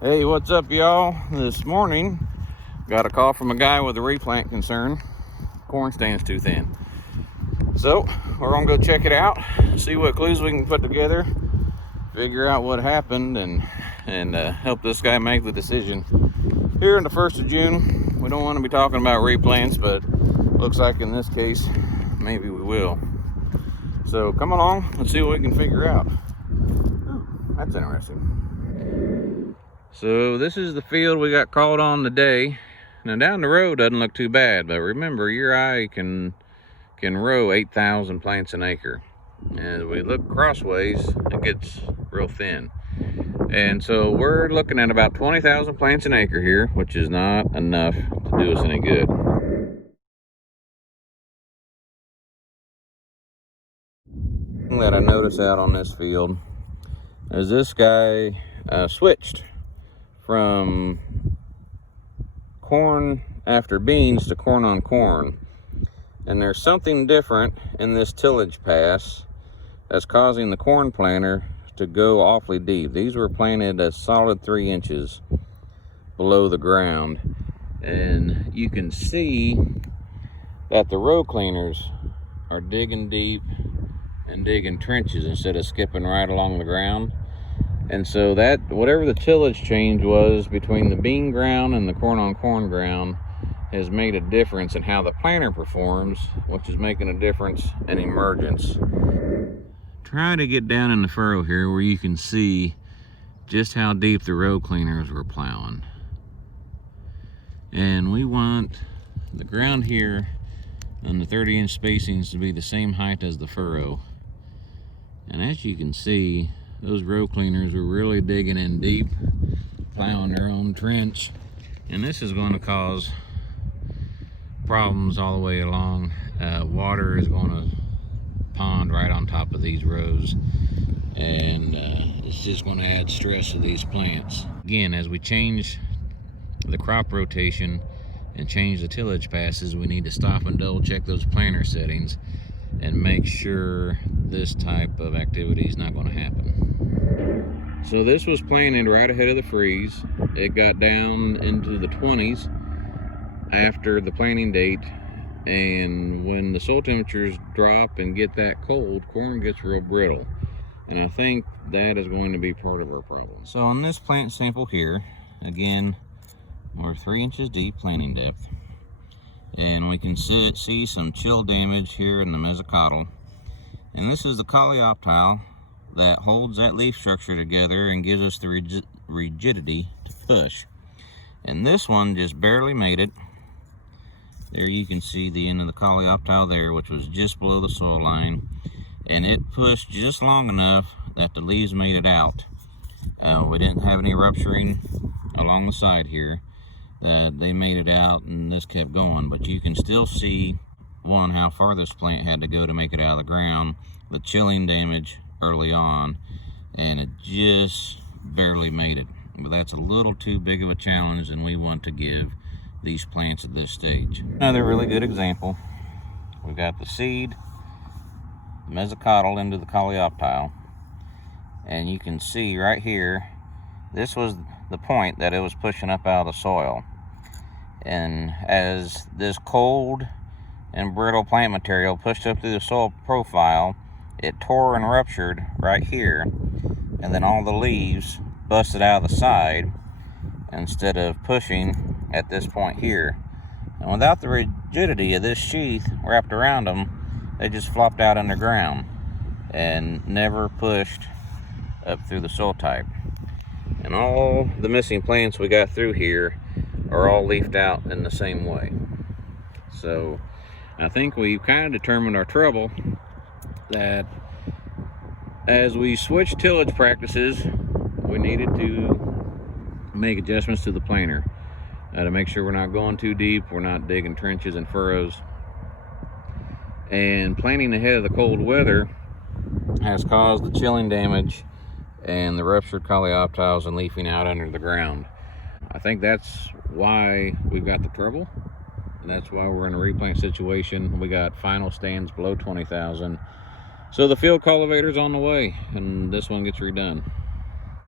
Hey, what's up, y'all? This morning, got a call from a guy with a replant concern. Corn stands too thin. So, we're gonna go check it out, see what clues we can put together, figure out what happened, and help this guy make the decision. Here in the 1st of June, we don't want to be talking about replants, but looks like in this case, maybe we will. So, come along, let's see what we can figure out. Ooh, that's interesting. So this is the field we got called on today. Now down the road doesn't look too bad, but remember your eye can row 8,000 plants an acre. As we look crossways, it gets real thin. And so we're looking at about 20,000 plants an acre here, which is not enough to do us any good. Thing that I noticed out on this field is this guy switched from corn after beans to corn on corn, and there's something different in this tillage pass that's causing the corn planter to go awfully deep. These were planted a solid 3 inches below the ground, and you can see that the row cleaners are digging deep and digging trenches instead of skipping right along the ground. And so that, whatever the tillage change was between the bean ground and the corn on corn ground, has made a difference in how the planter performs, which is making a difference in emergence. Try to get down in the furrow here where you can see just how deep the row cleaners were plowing. And we want the ground here and the 30-inch spacings to be the same height as the furrow. And as you can see, those row cleaners are really digging in deep, plowing their own trench, and this is going to cause problems all the way along. Water is going to pond right on top of these rows, and it's just going to add stress to these plants. Again, as we change the crop rotation and change the tillage passes, we need to stop and double check those planter settings and make sure this type of activity is not going to happen. So this was planted right ahead of the freeze. It got down into the 20s after the planting date, and when the soil temperatures drop and get that cold, corn gets real brittle, and I think that is going to be part of our problem. So on this plant sample here, again, we're 3 inches deep planting depth, and we can see some chill damage here in the mesocotyl. And this is the coleoptile that holds that leaf structure together and gives us the rigidity to push. And this one just barely made it. There you can see the end of the coleoptile there, which was just below the soil line. And it pushed just long enough that the leaves made it out. We didn't have any rupturing along the side here. They made it out, and this kept going. But you can still see, one, how far this plant had to go to make it out of the ground, the chilling damage early on, and it just barely made it. But that's a little too big of a challenge than we want to give these plants at this stage. Another really good example, we've got the seed, mesocotyl into the coleoptile, and you can see right here, this was the point that it was pushing up out of the soil. And as this cold and brittle plant material pushed up through the soil profile, it tore and ruptured right here, and then all the leaves busted out of the side instead of pushing at this point here. And without the rigidity of this sheath wrapped around them, they just flopped out underground and never pushed up through the soil type. And all the missing plants we got through here are all leafed out in the same way. So I think we've kind of determined our trouble, that as we switch tillage practices, we needed to make adjustments to the planter to make sure we're not going too deep, we're not digging trenches and furrows. And planting ahead of the cold weather has caused the chilling damage and the ruptured coleoptiles and leafing out under the ground. I think that's why we've got the trouble, and that's why we're in a replant situation. We got final stands below 20,000. So the field cultivator's on the way, and this one gets redone.